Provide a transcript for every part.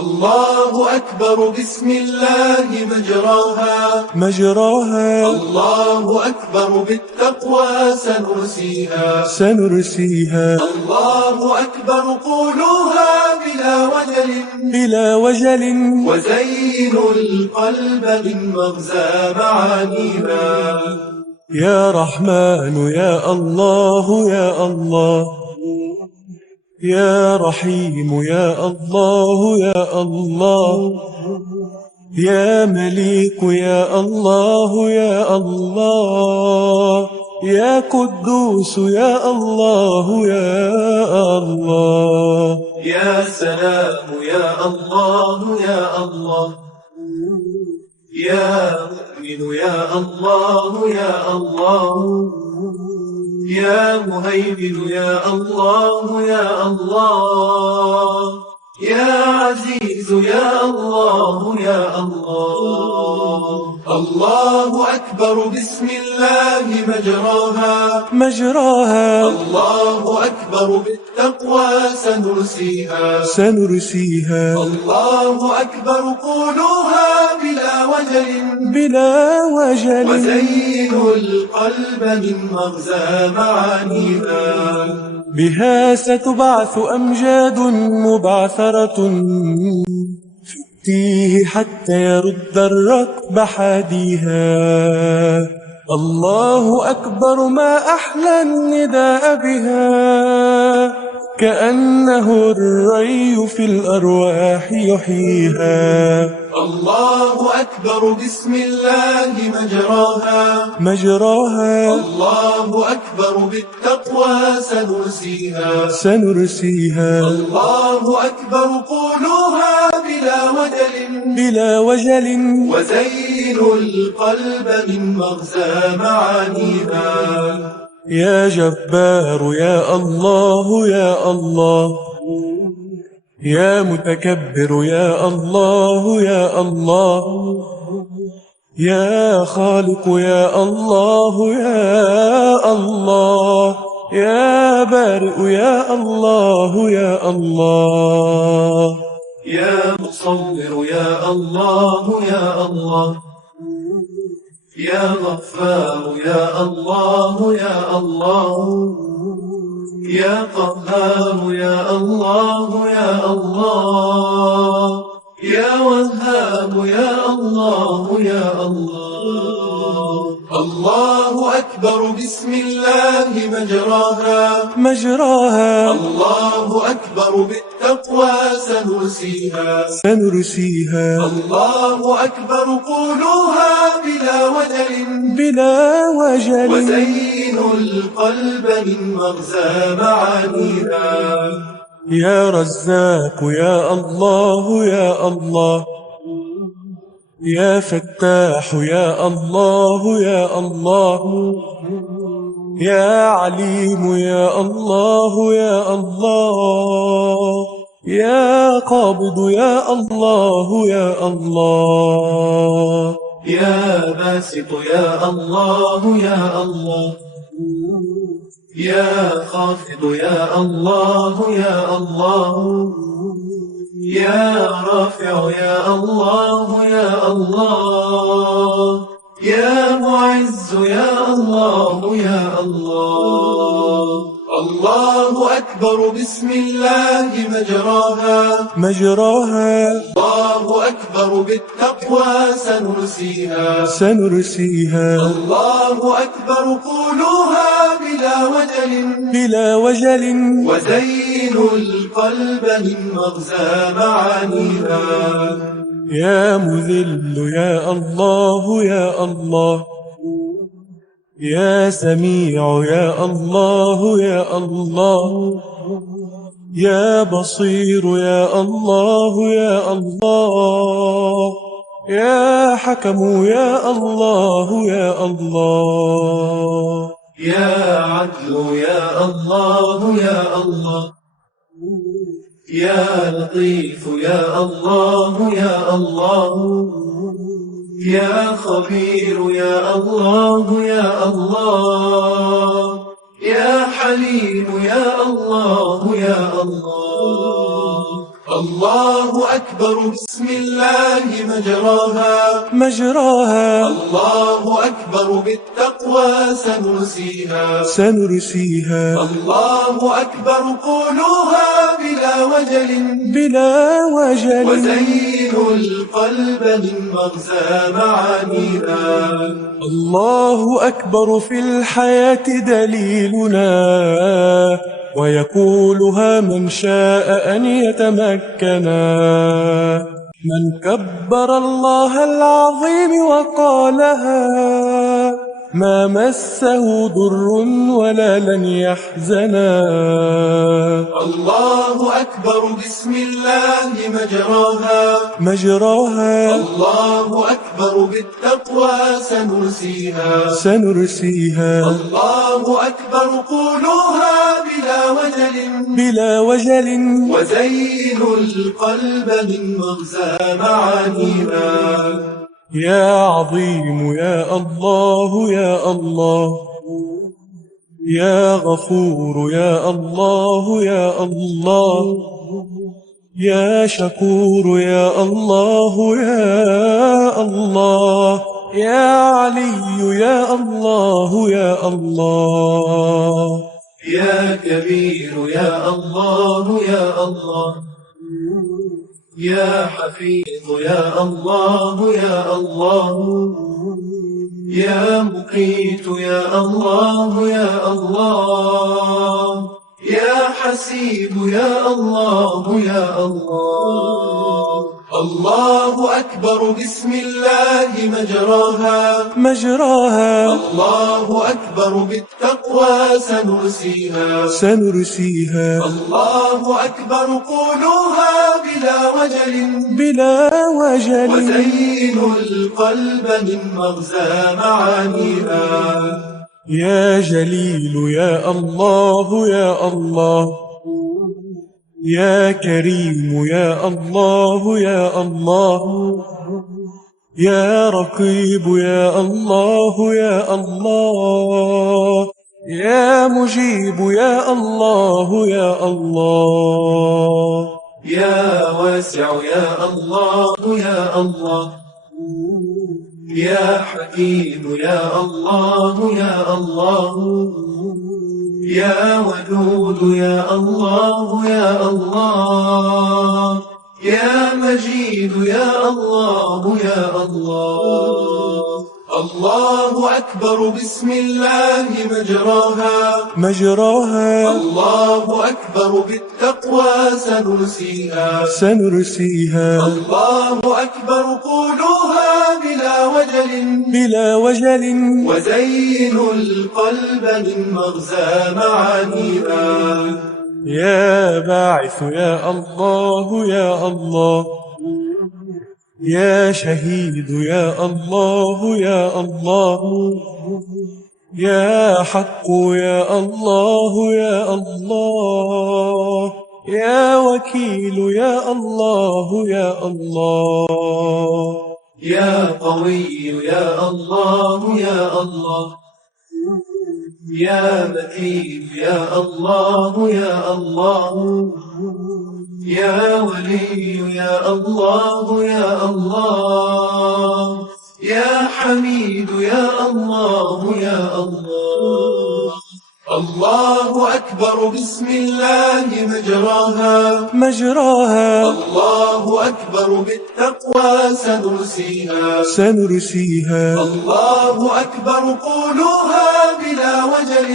الله أكبر بسم الله مجراها الله أكبر بالتقوى سنرسيها الله أكبر قولوها بلا وجل وزينوا القلب من مغزى معانيها يا رحمن يا الله يا الله يا رحيم يا الله يا الله يا مليك يا الله يا الله يا قدوس يا الله يا الله يا سلام يا الله يا الله يا مؤمن يا الله يا الله يا مهيمن يا الله يا الله يا عزيز يا الله يا الله الله أكبر بسم الله مجراها الله أكبر بالتقوى سنرسيها الله أكبر قولوها بلا وجل وزينوا القلب من مغزى معانيها بها ستبعث أمجاد مبعثرة في التيه حتى يرد الركب حاديها الله أكبر ما أحلى النداء بها كأنه الري في الأرواح يحييها الله أكبر بسم الله مجراها الله أكبر بالتقوى سنرسيها الله أكبر قولوها بلا وجل وزينوا القلب من مغزى معانيها يا جبار يا الله يا الله يا متكبر يا الله يا الله يا خالق يا الله يا الله يا بارئ يا الله يا الله يا مصور يا الله يا الله يا غفار يا الله يا الله يا قهار يا الله يا الله يا وهاب يا الله يا الله الله أكبر بسم الله مجراها الله أكبر بالتقوى سنرسيها الله أكبر قولوها بلا وجل وزينوا القلب من مغزى معانيها يا رزاق يا الله يا الله يا فتاح يا الله يا الله يا عليم يا الله يا الله يا قابض يا الله يا الله يا باسط يا الله يا الله يا خافض يا الله يا الله يا رافع يا الله يا الله يا معز يا الله يا الله الله أكبر بسم الله مجراها الله أكبر بالتقوى سنرسيها الله أكبر قولوها بلا وجل وزينوا القلب من مغزى معانيها يا مذل يا الله يا الله يا سميع يا الله يا الله يا بصير يا الله يا الله يا حكم يا الله يا الله يا عدل يا الله يا الله يا لطيف يا الله يا الله يا خبير يا الله يا الله يا حليم يا الله يا الله الله أكبر بسم الله مجراها الله أكبر بالتقوى سنرسيها الله أكبر قولوها بلا وجل وزينوا القلب من مغزى معانيها الله أكبر في الحياة دليلنا ويقولها من شاء أن يتمكنا من كبر الله العظيم وقالها ما مسه ضر ولا لن يحزنا الله أكبر بسم الله مجراها الله أكبر بالتقوى سنرسيها الله أكبر قولوها بلا وجل وزينوا القلب من مغزى معانيها يا عظيم يا الله يا الله يا غفور يا الله يا الله يا شكور يا الله يا الله يا علي يا الله يا الله يا كبير يا الله يا الله يا حفيظ يا الله يا الله يا مقيت يا الله يا الله يا حسيب يا الله يا الله الله أكبر بسم الله مجراها الله أكبر بالتقوى سنرسيها الله أكبر قولوها بلا وجل وزينوا القلب من مغزى معانيها يا جليل يا الله يا الله يا كريم يا الله يا الله يا رقيب يا الله يا الله يا مجيب يا الله يا الله يا واسع يا الله يا الله يا حكيم يا الله يا الله يا ودود يا الله يا الله يا مجيد يا الله يا الله الله أكبر بسم الله مجراها الله أكبر بالتقوى سنرسيها الله أكبر قولوها بلا وجل وزينوا القلب من مغزى معانيها يا باعث يا الله يا الله يا شهيد يا الله يا الله يا حق يا الله يا الله يا وكيل يا الله يا الله يا قوي يا الله يا الله يا متين يا الله يا الله يا ولي يا الله يا الله يا حميد يا الله يا الله الله أكبر بسم الله مجراها الله أكبر بالتقوى سنرسيها الله أكبر قولوها بلا وجل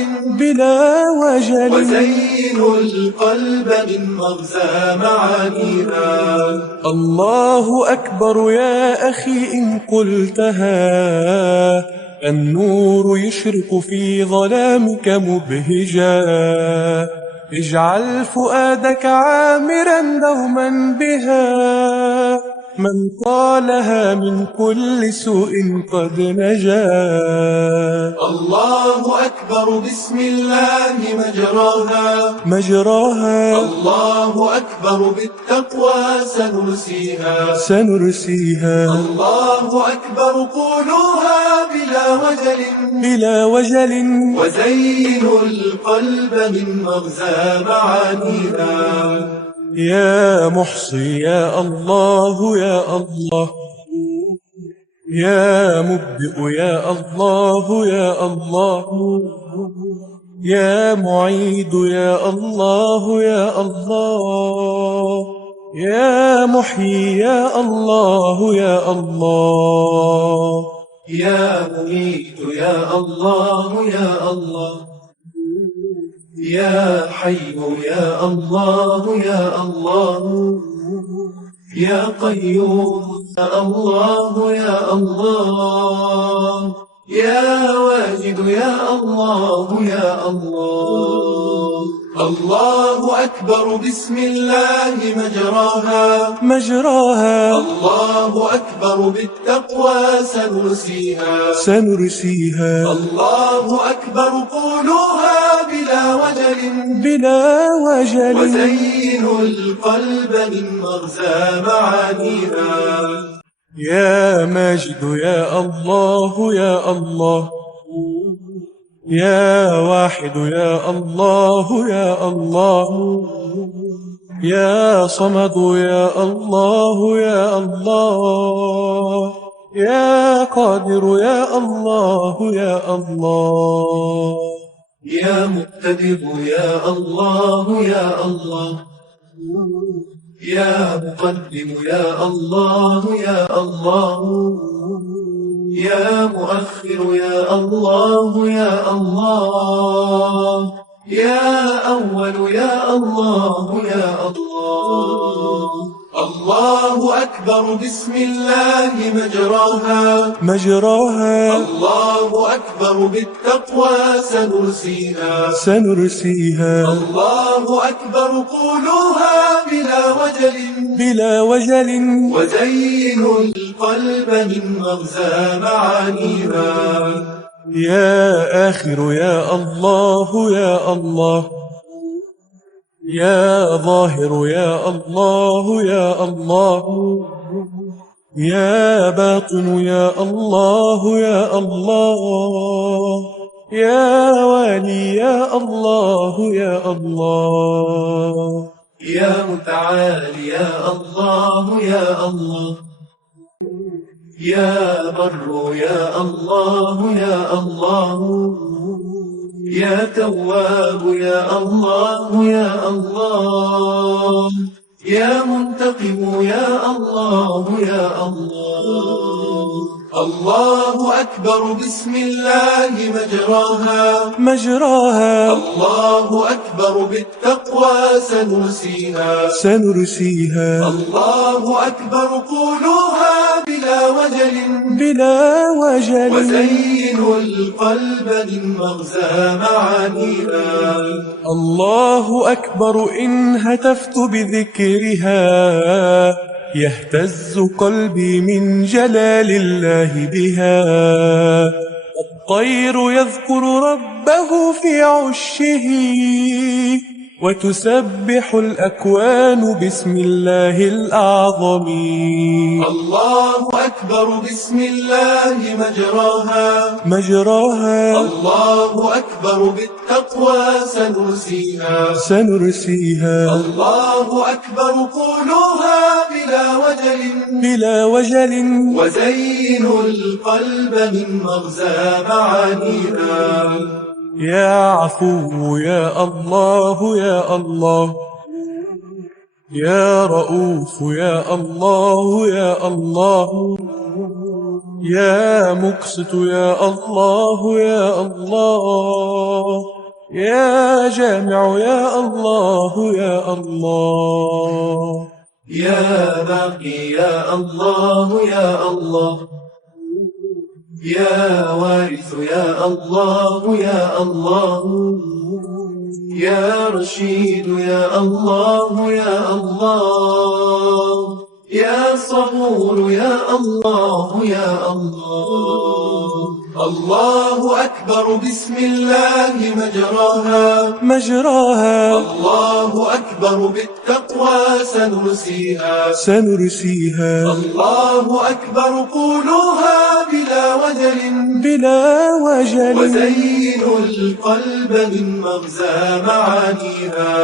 وزينوا القلب من مغزى معانيها الله أكبر يا أخي إن قلتها النور يشرق في ظلامك مبهجا اجعل فؤادك عامرا دوما بها من قالها من كل سوء قد نجا الله أكبر بسم الله مجراها الله أكبر بالتقوى سنرسيها الله أكبر قولوها بلا وجل وزينوا القلب من مغزى معانيها يا محصي يا الله يا الله، يا مبدئ يا الله يا الله، يا معيد يا الله يا الله، يا محيي يا الله يا الله، يا مميت يا الله يا الله، يا حي يا الله يا الله، يا قيوم يا الله يا الله، يا واجد يا الله يا الله. الله أكبر بسم الله مجراها مجراها، الله أكبر بالتقوى سنرسيها الله أكبر قولوها بلا وجل بلا وجل، وزينوا القلب من مغزى معانيها. يا ماجد يا الله يا الله، يا واحد يا الله يا الله، يا صمد يا الله يا الله، يا قادر يا الله يا الله، يا مقتدر يا الله يا الله، يا مقدم يا الله يا الله، يا مؤخر يا الله يا الله، يا أول يا الله يا الله. الله أكبر بسم الله مجراها الله أكبر بالتقوى سنرسيها الله أكبر قولوها بلا وجل، وزينوا القلب من مغزى معانيها. يا آخر يا الله يا الله، يا ظاهر يا الله يا الله، يا باطن يا الله يا الله، يا والي يا الله يا الله، يا متعالي يا الله يا الله، يا بر يا الله يا الله، يا تواب يا الله يا الله، يا منتقم يا الله يا الله. الله أكبر بسم الله مجراها الله أكبر بالتقوى سنرسيها الله أكبر قولوها بلا وجل، وزينوا القلب من مغزى معانيها. الله أكبر إن هتفت بذكرها، يهتز قلبي من جلال الله بها. الطير يذكر ربه في عشه، وتسبح الأكوان باسم الله الأعظم. الله أكبر بسم الله مجراها الله أكبر بالتقوى سنرسيها الله أكبر قولوها بلا وجل، وزينوا القلب من مغزى معانيها. يا عفو يا الله يا الله، يا رؤوف يا الله يا الله، يا مقسط يا الله يا الله، يا جامع يا الله يا الله، يا باقي يا الله يا الله، يا وارث يا الله يا الله، يا رشيد يا الله يا الله، يا صبور يا الله يا الله. الله أكبر بسم الله مجراها الله أكبر بالتقوى سنرسيها الله أكبر قولوها بلا وجل، وزينوا القلب من مغزى معانيها.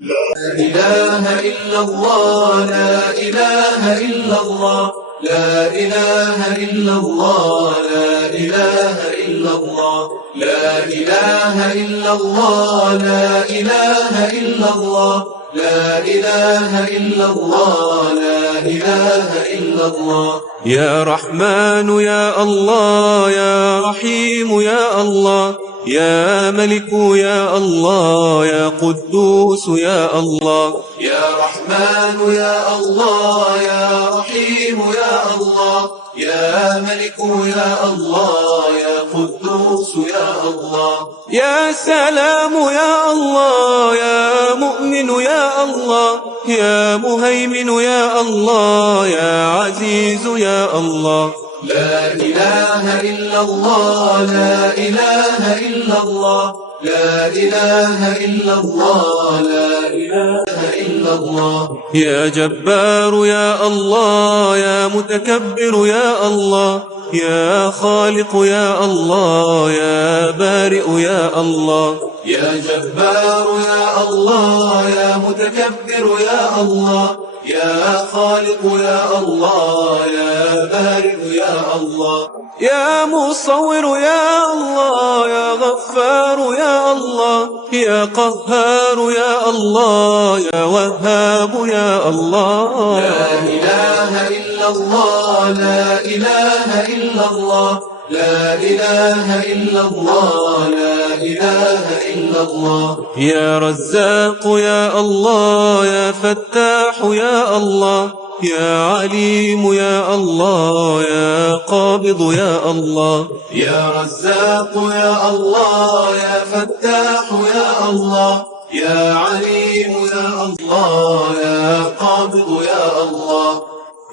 لا إله إلا الله لا إله إلا الله لا إله إلا الله لا إله إلا الله لا إله إلا الله لا إله إلا الله لا إله إلا الله لا إله إلا الله يا رحمن يا الله يا رحيم يا الله يا ملك يا الله يا قدوس يا الله يا رحمن يا الله يا رحيم يا الله يا ملك يا الله يا قدوس يا الله يا سلام يا الله يا مؤمن يا الله يا مهيمن يا الله يا عزيز يا الله لا إله إلا الله لا إله إلا الله لا إله إلا الله لا إله إلا الله يا جبار يا الله يا متكبر يا الله يا خالق يا الله يا بارئ يا الله يا جبار يا الله يا متكبر يا الله يا خالق يا الله يا بارئ يا الله يا مصور يا الله يا غفار يا الله يا قهار يا الله يا وهاب يا الله لا إله إلا الله لا إله إلا الله لا إله إلا الله لا إله إلا الله يا رزاق يا الله يا فتاح يا الله يا عليم يا الله يا قابض يا الله يا رزاق يا الله يا فتاح يا الله يا عليم يا الله يا قابض يا الله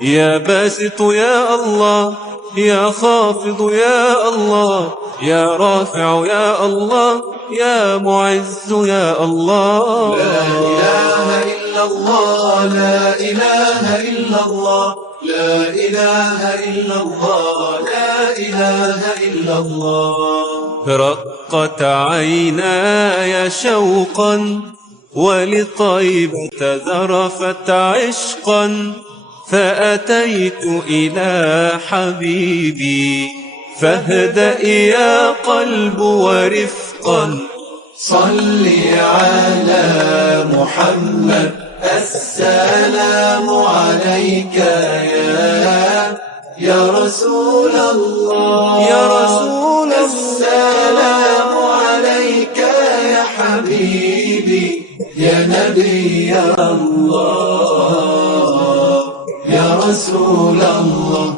يا باسط يا الله يا خافض يا الله يا رافع يا الله يا معز يا الله لا إله إلا الله لا إله إلا الله لا إله إلا الله لا إله إلا الله رقت عيناي شوقا ولطيبة ذرفت عشقا فأتيت إلى حبيبي فاهدأ يا قلب ورفقا صل على محمد السلام عليك يا رسول الله يا رسول الله السلام عليك يا حبيبي يا نبي الله يا رسول الله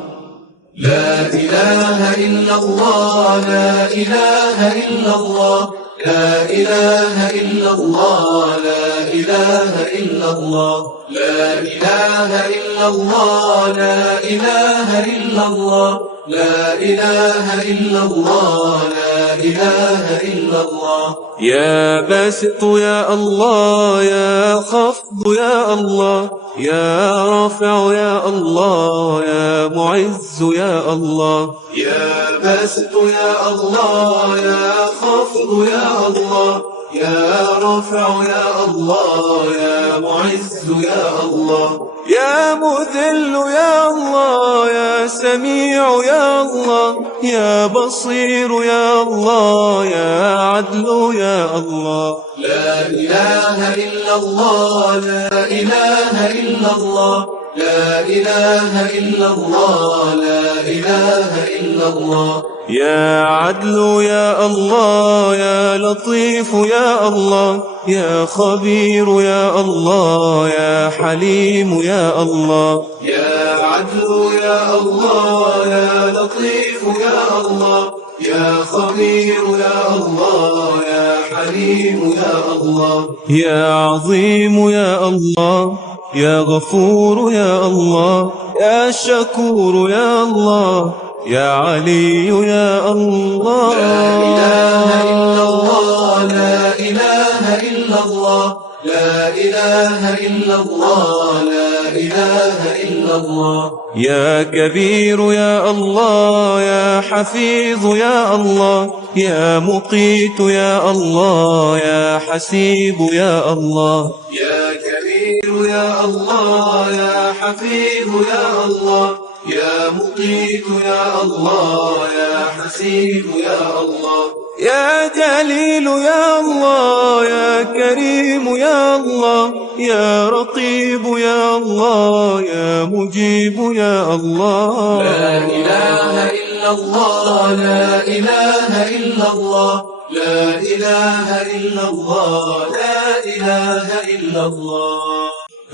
لا إله إلا الله لا إله إلا الله لا إله إلا الله لا إله إلا الله لا إله إلا الله لا إله إلا الله لا إله إلا الله لا إله إلا الله يا باسط يا الله يا خفض يا الله يا رافع يا الله يا معز يا الله يا باسط يا الله يا خافض يا الله يا رافع يا الله يا معز يا الله يا مذل يا الله يا سميع يا الله يا بصير يا الله يا عدل يا الله لا إله إلا الله لا إله إلا الله لا إله إلا الله لا إله إلا الله يا عدل يا الله يا لطيف يا الله يا خبير يا الله يا حليم يا الله يا عدل يا الله يا لطيف يا الله يا خبير يا الله يا حليم يا الله يا عظيم يا الله يا غفور يا الله يا شكور يا الله يا علي يا الله لا إله إلا الله لا إله إلا الله لا إله إلا الله لا إله إلا الله يا كبير يا الله يا حفيظ يا الله يا مقيت يا الله يا حسيب يا الله يا كبير يا الله يا حفيظ يا الله يا مقيت يا الله يا حسيب يا الله يا جليل يا الله يا كريم يا الله يا رقيب يا الله يا مجيب يا الله لا إله إلا الله لا إله إلا الله لا إله إلا الله لا إله إلا الله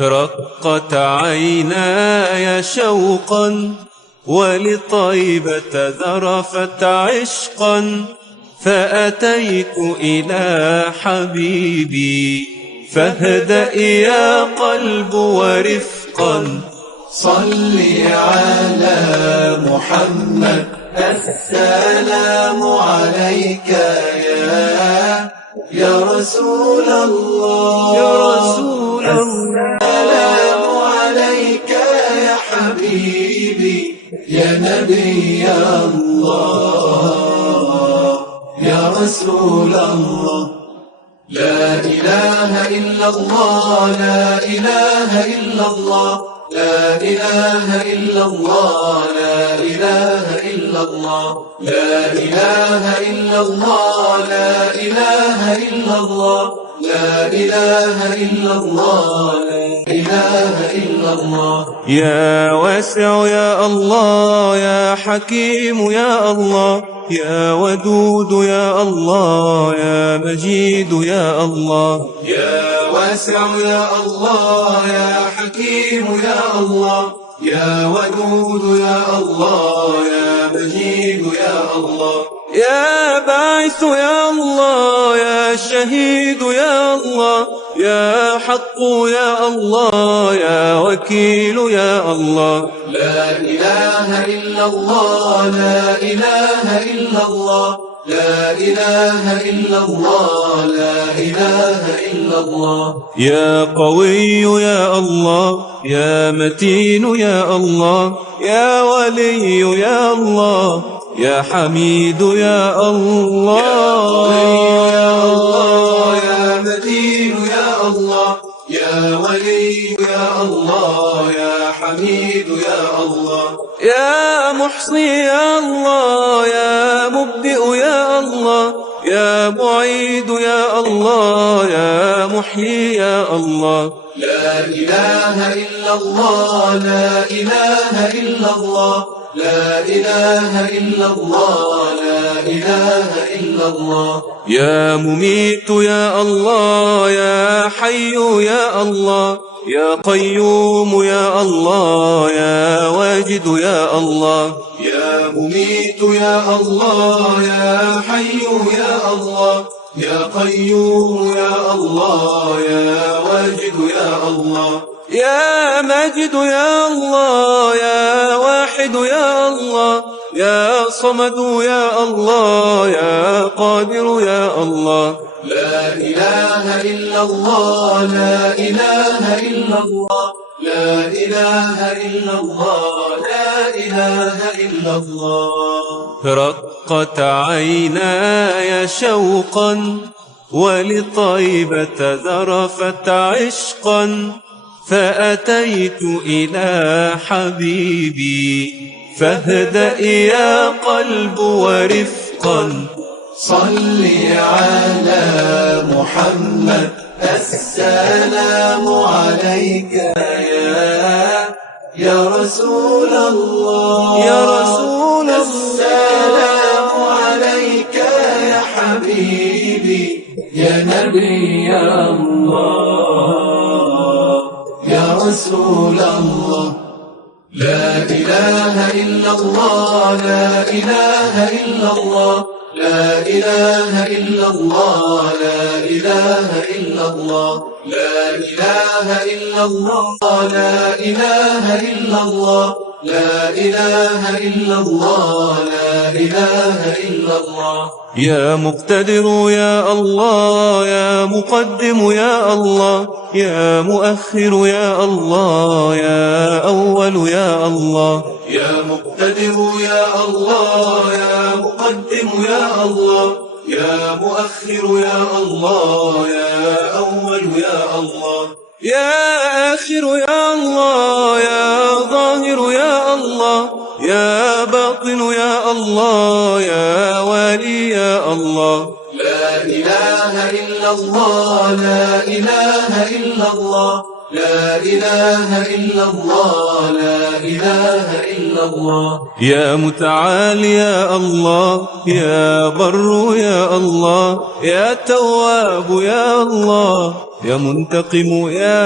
رقت عيناي شوقا ولطيبة ذرفت عشقا فأتيت إلى حبيبي فاهدأ يا قلب ورفقا صل على محمد السلام عليك يا رسول الله يا رسول الله السلام عليك يا حبيبي يا نبي الله يا رسول الله لا إله إلا الله لا إله إلا الله لا إله إلا الله لا إله إلا الله لا إله إلا الله لا إله إلا الله لا إله إلا الله لا إله إلا الله يا واسع يا الله يا حكيم يا الله يا ودود يا الله يا مجيد يا الله يا واسع يا الله يا حكيم يا الله يا ودود يا الله يا مجيد يا الله يا باعث يا الله يا شهيد يا الله يا حق يا الله يا وكيل يا الله لا إله إلا الله لا إله إلا الله لا إله إلا الله لا إله إلا الله يا قوي يا الله يا متين يا الله يا ولي يا الله يا حميد يا الله يا الله يا متين يا الله يا ولي يا الله يا حميد يا الله يا محصي يا الله يا مبدئ يا الله يا معيد يا الله يا محيي يا الله لا إله إلا الله لا إله إلا الله لا إله إلا الله لا إله إلا الله يا مميت يا الله يا حي يا الله يا قيوم يا الله يا واجد يا الله يا مميت يا الله يا حي يا الله يا قيوم يا الله يا واجد يا الله يا ماجد يا الله يا واحد يا الله يا صمد يا الله يا قادر يا الله لا إله إلا الله لا إله إلا الله لا إله إلا الله لا إله إلا الله رقت عيناي شوقا ولطيبة ذرفت عشقا فأتيت إلى حبيبي فاهدأ يا قلب ورفقا صل على محمد السلام عليك يا رسول الله يا رسول الله السلام عليك يا حبيبي يا نبي الله يا رسول الله لا إله إلا الله لا إله إلا الله لا إله إلا الله لا إله إلا الله لا إله إلا الله لا إله إلا الله لا إله إلا الله لا إله إلا الله يا مقتدر يا الله يا مقدم يا الله يا مؤخر يا الله يا أول يا الله يا مقتدر يا الله يا مقدم يا الله يا مؤخر يا الله يا أول يا الله يا آخر يا الله يا ظاهر يا الله يا باطن يا الله يا والي يا الله لا إله إلا الله لا إله إلا الله لا إله إلا الله لا إله إلا الله يا متعال يا الله يا بر يا الله يا تواب يا الله يا منتقم يا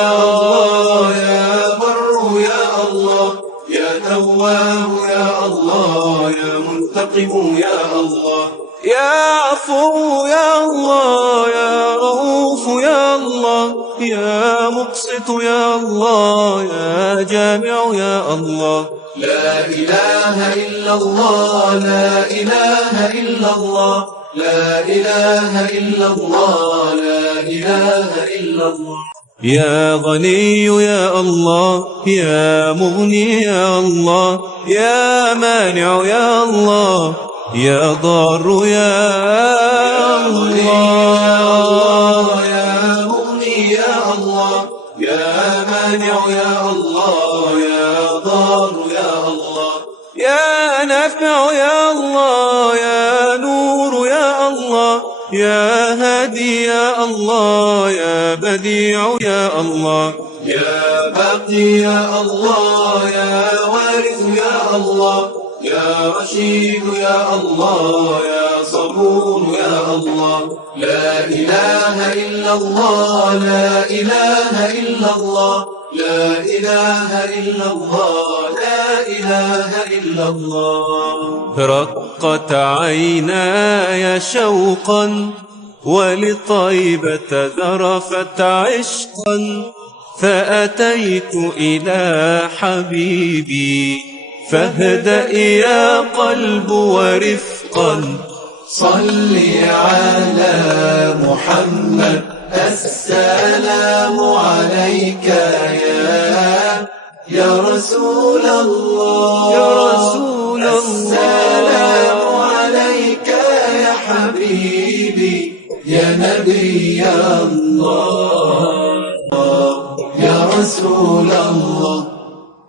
الله يا بر يا الله يا تواب يا الله يا منتقم يا الله يا عفو يا الله يا رؤوف يا الله يا مقسط يا الله يا جامع يا الله لا إله إلا الله لا إله إلا الله لا إله إلا الله لا إله إلا الله يا غني يا الله يا مغني يا الله يا مانع يا الله يا ضار يا الله يا مغني يا الله يا مانع يا الله يا ضار يا الله يا نافع يا الله يا نور يا الله يا هادي يا الله يا بديع يا الله يا باقي يا الله يا وارث يا الله يا رشيد يا الله يا صبور يا الله لا إله إلا الله لا إله إلا الله لا إله إلا الله لا إله إلا الله رقت عيناي شوقا ولطيبة ذرفت عشقا فأتيت إلى حبيبي فاهدأ يا قلب ورفقا صل على محمد السلام عليك يا رسول الله يا رسول الله السلام عليك يا حبيبي يا نبي الله يا رسول الله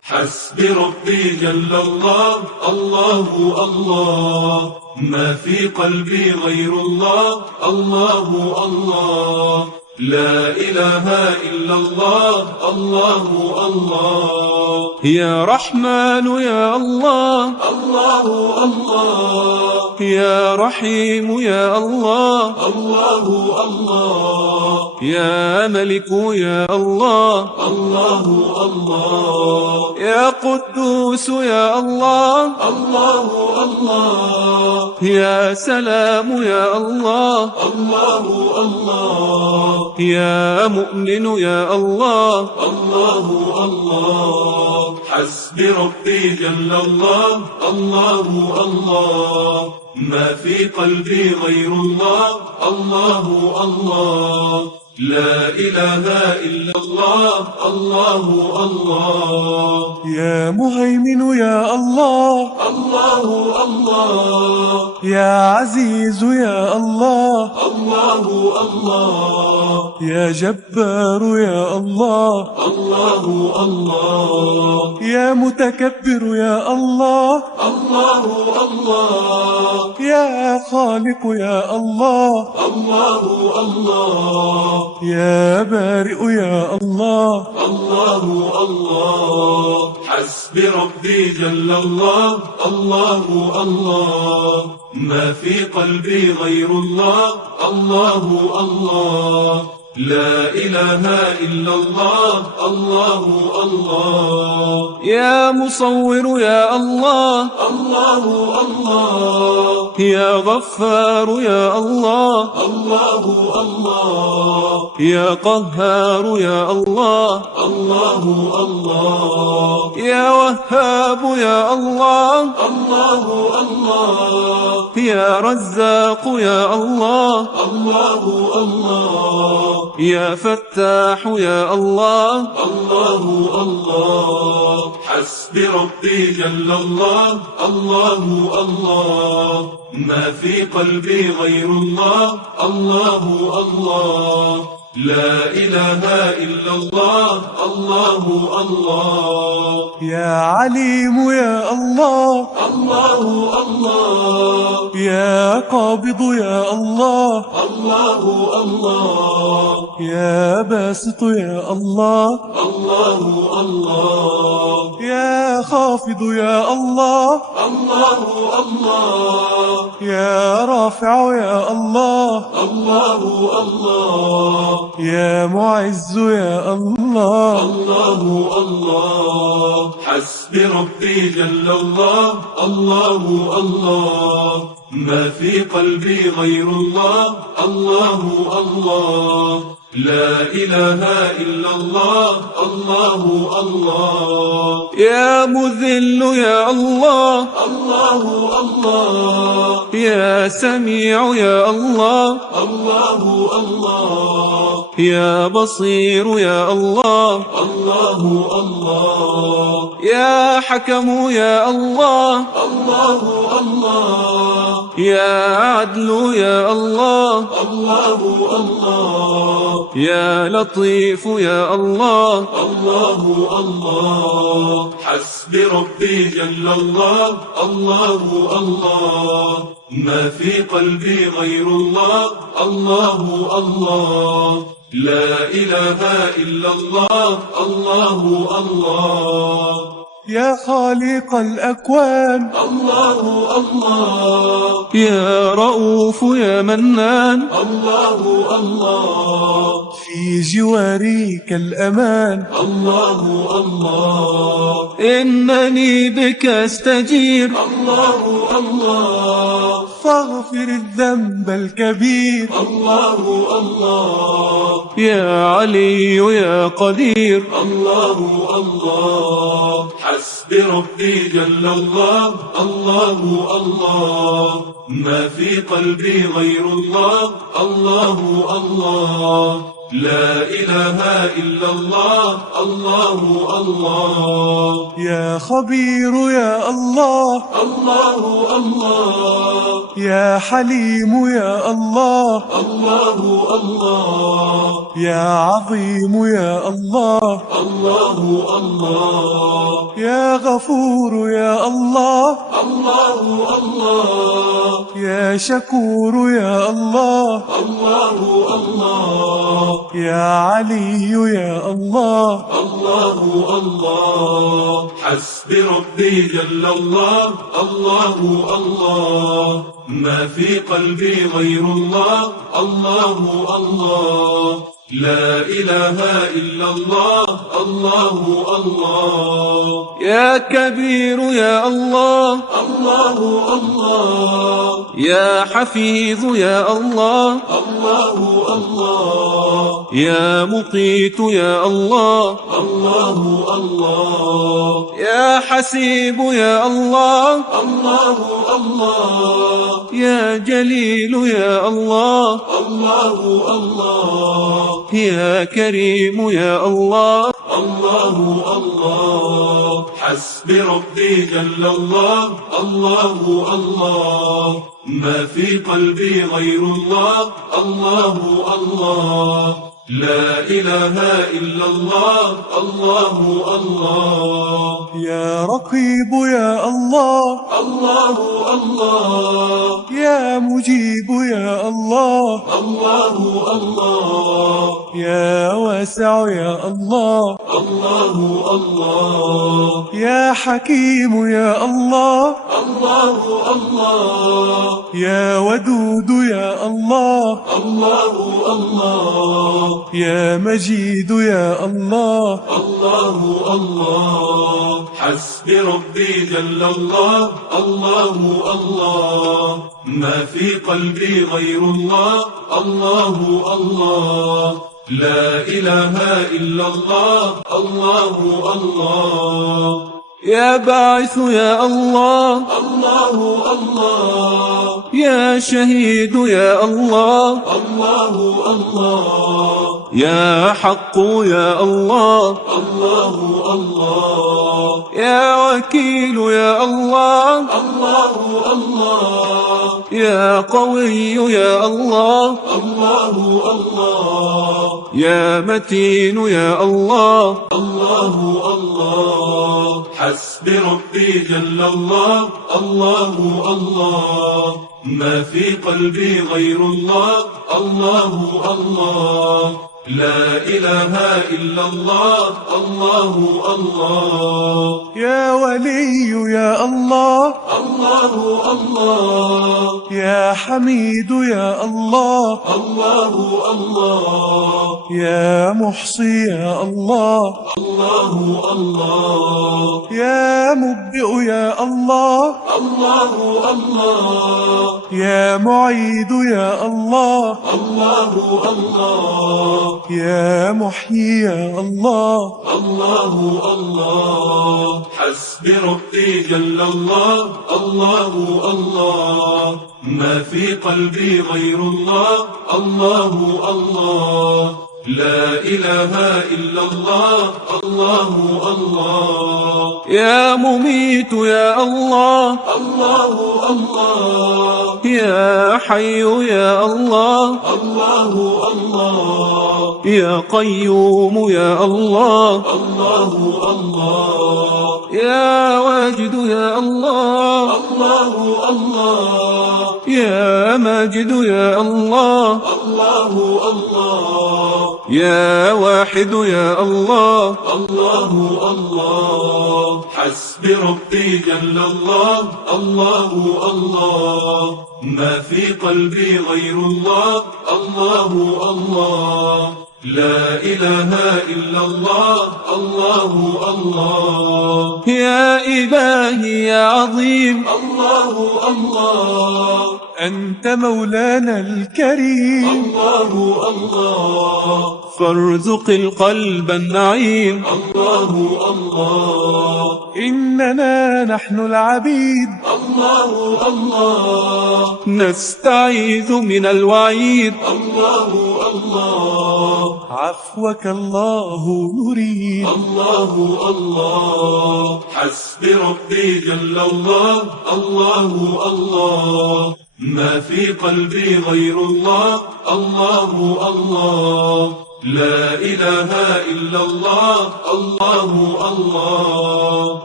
حسبي ربي جل الله الله الله ما في قلبي غير الله الله الله لا إله إلا الله الله الله يا رحمن يا الله الله الله يا رحيم يا الله الله الله يا ملك يا الله الله الله يا قدوس يا الله الله الله يا سلام يا الله الله الله يا مؤمن يا الله الله الله حسبي ربي جل الله الله الله ما في قلبي غير الله الله الله لا إله إلا الله الله الله يا مهيمن يا الله الله الله يا عزيز يا الله الله الله يا جبار يا الله الله الله يا متكبر يا الله الله الله يا خالق يا الله الله الله يا بارئ يا الله الله الله حسبي ربي جل الله الله الله ما في قلبي غير الله الله الله لا إله إلا الله الله الله. يا مصور يا الله الله الله. يا غفار يا الله الله الله. يا قهار يا الله الله الله. يا وهاب يا الله الله الله. يا رزاق يا الله الله الله. يا فتاح يا الله الله الله. حسبي ربي جل الله الله الله. ما في قلبي غير الله الله الله. لا إله إلا الله الله الله. يا عليم يا الله الله الله. يا قابض يا الله الله الله. يا باسط يا الله الله الله. يا خافض يا الله الله الله. يا رافع يا الله الله الله. يا معز يا الله الله الله. حسبي ربي جل الله الله الله. ما في قلبي غير الله الله الله. لا إله إلا الله الله الله. يا مذل يا الله الله الله. يا سميع يا الله الله الله. يا بصير يا الله الله الله. يا حكم يا الله الله الله. يا عدل يا الله الله الله. يا لطيف يا الله الله الله. حسبي ربي جل الله الله الله. ما في قلبي غير الله الله الله. لا إله إلا الله الله الله. يا خالق الأكوان الله الله. يا رؤوف يا منان الله الله. في جواريك الأمان الله الله. إنني بك أستجير الله الله. فاغفر الذنب الكبير الله الله. يا علي يا قدير الله الله. حسبي ربي جل الله الله الله. ما في قلبي غير الله الله الله. لا إله إلا الله الله الله. يا خبير يا الله الله الله. يا حليم يا الله الله الله. يا عظيم يا الله الله الله. يا غفور يا الله الله الله. يا شكور يا الله الله الله. يا علي يا الله الله الله. حسبي ربي جل الله الله الله. ما في قلبي غير الله الله الله. لا إله إلا الله الله الله. يا كبير يا الله الله الله. يا حفيظ يا الله الله الله. يا مقيت يا الله الله الله. يا حسيب يا الله الله الله. يا جليل يا الله الله الله. يا كريم يا الله الله الله. حسبي ربي جل الله الله الله. ما في قلبي غير الله الله الله. لا إله إلا الله الله الله. يا رقيب يا الله الله الله. يا مجيب يا الله الله الله. يا واسع يا الله الله الله. يا حكيم يا الله الله الله. يا ودود يا الله الله الله. يا مجيد يا الله الله الله. حسبي ربي جل الله. الله الله. ما في قلبي غير الله. الله الله. لا إله إلا الله. الله الله. يا باعث يا الله الله الله. يا شهيد يا الله الله الله. يا حق يا الله الله الله. يا وكيل يا الله الله الله. يا قوي يا الله الله الله. يا متين يا الله الله الله. حسبي ربي جل الله. الله الله. ما في قلبي غير الله. الله الله. لا إله إلا الله. الله الله. يا ولي يا الله الله الله. يا حميد يا الله الله الله. يا محصي يا الله الله الله. يا مبدئ يا الله الله الله. يا معيد يا الله الله الله. يا محيي يا الله الله الله. حسبي ربي جل الله. الله الله. ما في قلبي غير الله. الله الله. لا إله إلا الله. الله الله. يا مميت يا الله الله الله. يا حي يا الله الله الله. يا قيوم يا الله الله الله. يا واجد يا الله الله الله. يا ماجد يا الله الله الله. يا واحد يا الله الله الله. حسبي ربي جل الله. الله الله. ما في قلبي غير الله. الله الله. لا إله إلا الله. الله الله. يا إلهي يا عظيم الله الله. أنت مولانا الكريم الله الله. فارزق القلب النعيم الله الله. إننا نحن العبيد الله الله. نستعيذ من الوعيد الله الله. عفوك الله نريد الله الله. حسبي ربي جل الله. الله الله. ما في قلبي غير الله. الله الله. لا إله إلا الله. الله الله.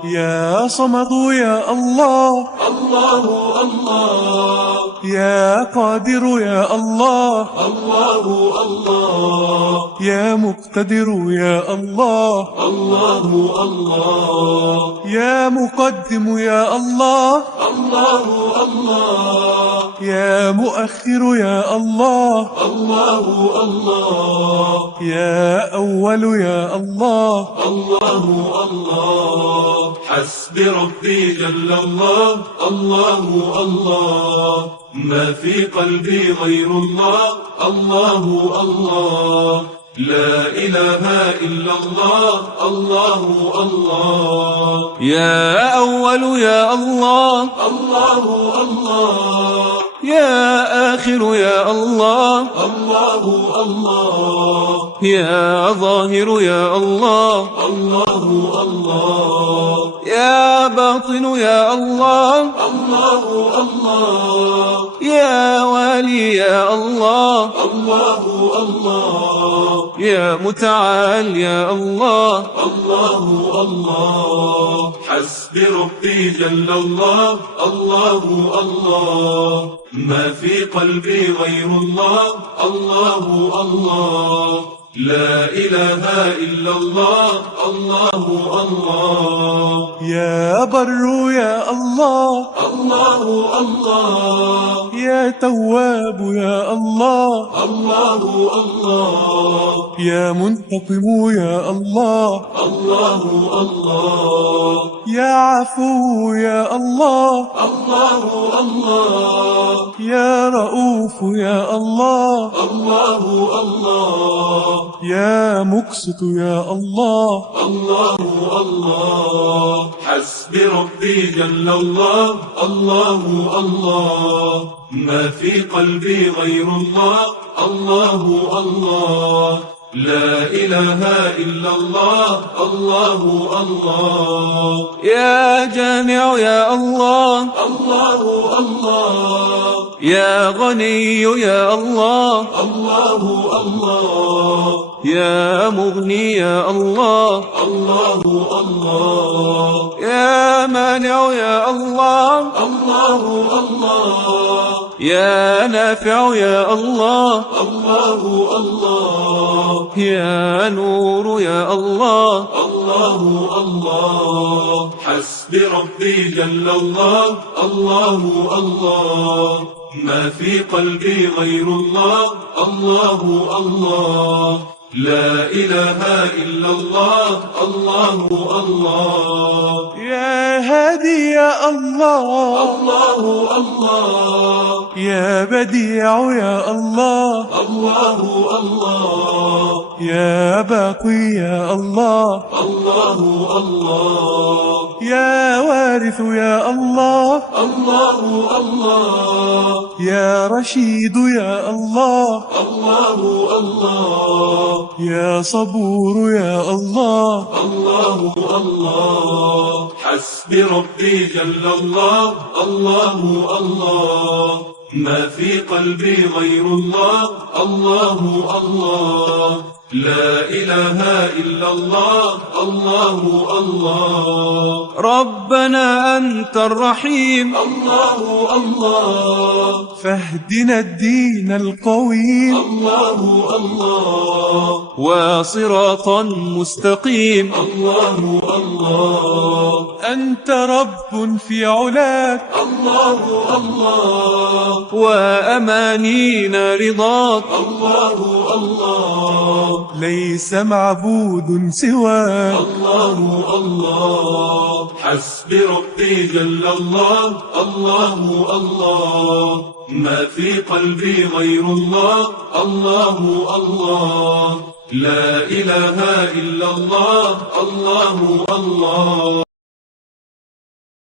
يا صمد يا الله الله الله. يا قادر يا الله الله الله. يا مقتدر يا الله الله الله. يا مقدم يا الله الله الله. يا مؤخر يا الله الله الله. يا أول يا الله الله الله. حسبي ربي جل الله. الله الله. ما في قلبي غير الله. الله الله. لا إله إلا الله. الله الله. يا أول يا الله الله الله. يا آخر يا الله الله الله. يا ظاهر يا الله الله الله. يا باطن يا الله الله الله. يا والي يا الله الله الله. يا متعال يا الله الله الله. حسبي ربي جل الله. الله الله. ما في قلبي غير الله. الله الله. لا إله إلا الله. الله الله. يا بر يا الله، الله الله. يا تواب يا الله، الله الله. يا منتقم يا الله، الله الله. يا عفو يا الله، الله الله. يا رؤوف يا الله، الله الله. يا مقسط يا الله. الله الله. حسبي ربي جل الله. الله الله. ما في قلبي غير الله. الله الله. لا إله إلا الله. الله الله. يا جامع يا الله، الله الله. يا غني يا الله، الله الله. يا مغني يا الله، الله الله. يا مانع يا الله، الله الله. يا نافع يا الله، الله الله. يا نور يا الله. الله الله. حسبي ربي جل الله. الله الله. ما في قلبي غير الله. الله الله. لا إله إلا الله. الله الله. يا هادي يا الله، الله الله. يا بديع يا الله، الله الله. يا باقي يا الله، الله الله. يا وارث يا الله، الله الله. يا رشيد يا الله، الله الله. يا صبور يا الله. الله الله. حسبي ربي جل الله. الله الله. ما في قلبي غير الله. الله الله. لا إله إلا الله. الله الله. ربنا أنت الرحيم، الله الله. فاهدنا الدين القويم، الله الله. وصراطا مستقيم. الله الله. أنت رب في علاك، الله الله. وأمانينا رضاك، الله الله. ليس معبود سواك. الله الله. حسبي ربي جل الله. الله الله. ما في قلبي غير الله. الله الله. لا إله إلا الله. الله الله.